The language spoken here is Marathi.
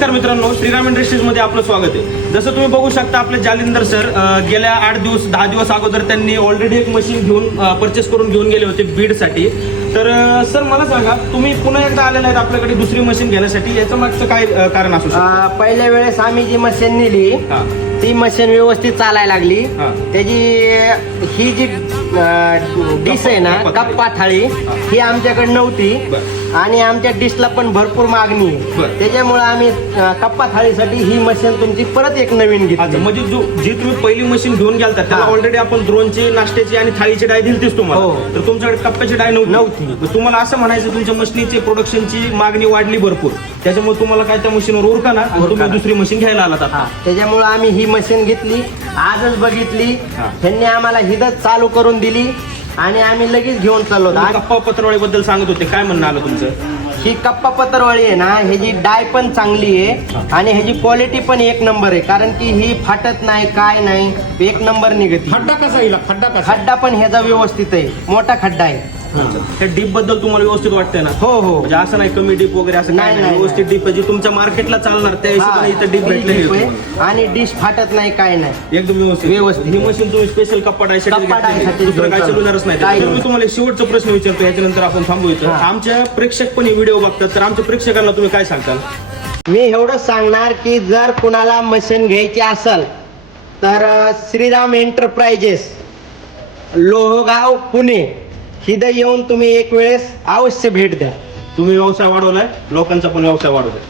नमस्कार मित्रांनो, श्रीराम इंडस्ट्रीज मध्ये आपलं स्वागत आहे. जसं तुम्ही बघू शकता आपले जालिंदर सर गेल्या 10 दिवस अगोदर त्यांनी ऑलरेडी एक मशीन घेऊन परचेस करून घेऊन गेले होते बीडसाठी. तर सर मला सांगा, तुम्ही पुन्हा एकदा आलेला आहेत आपल्याकडे दुसरी मशीन घेण्यासाठी, याचं मागचं काय कारण असू शकतं? पहिल्या वेळेस आम्ही जी मशीन नेली ती मशीन व्यवस्थित चालायला लागली. त्याची ही जी डिश आहे ना, कप्पा थाळी, ही आमच्याकडे नव्हती आणि आमच्या डिशला पण भरपूर मागणी आहे. त्याच्यामुळे आम्ही कप्पा थाळीसाठी ही मशीन तुमची परत एक नवीन घेतली. म्हणजे जी तुम्ही पहिली मशीन घेऊन गेलता त्याला ऑलरेडी आपण द्रोणची, नाश्त्याची आणि थाळीची डाय दिलतीच तुम्हाला. तर तुमच्याकडे कप्प्याची डाय नव्हती. तुम्हाला असं म्हणायचं तुमच्या मशीनची प्रोडक्शनची मागणी वाढली भरपूर, त्याच्यामुळे तुम्हाला काय त्या मशीनवर उरका ना, तुम्ही दुसरी मशीन घ्यायला आलात आता. त्याच्यामुळे आम्ही ही मशीन घेतली, आजच बघितली, त्यांनी आम्हाला हिदच चालू करून दिली आणि आम्ही लगेच घेऊन चाललो. कप्पा पत्रवाळी बद्दल सांगत होते, काय म्हणणं आलं तुमचं? ही कप्पा पत्रवाळी आहे ना, ह्याची डाय पण चांगली आहे आणि ह्याची क्वालिटी पण एक नंबर आहे. कारण की ही फाटत नाही, काय नाही, एक नंबर निघते. खड्डा कसा येईल? खड्डा पण ह्याचा व्यवस्थित आहे, मोठा खड्डा आहे. त्या डीप बद्दल तुम्हाला व्यवस्थित वाटतंय ना? हो हो, म्हणजे असं नाही कमी डीप वगैरे असं काय नाही, व्यवस्थित डीप जी तुमच्या मार्केटला चालणार त्या हिशोबाने इथं डीप भेटले आणि डिश फाटत नाही, काय नाही, एकदम व्यवस्थित. ही मशीन तुम्ही स्पेशल कप्पा डायसाठी दुसरं काय चालवणारच नाही. मी तुम्हाला शेवटचा प्रश्न विचारतो, याच्यानंतर आपण थांबवायचं. आमच्या प्रेक्षक पण हे व्हिडिओ बघतात, तर आमच्या प्रेक्षकांना तुम्ही काय सांगताल? मी एवढंच सांगणार की जर कुणाला मशीन घ्यायची असेल तर श्रीराम एंटरप्राइजेस, लोहगाव, पुणे, हिथं येऊन तुम्ही एक वेळेस अवश्य भेट द्या. तुम्ही व्यवसाय वाढवलाय, लोकांचा पण व्यवसाय वाढवलाय.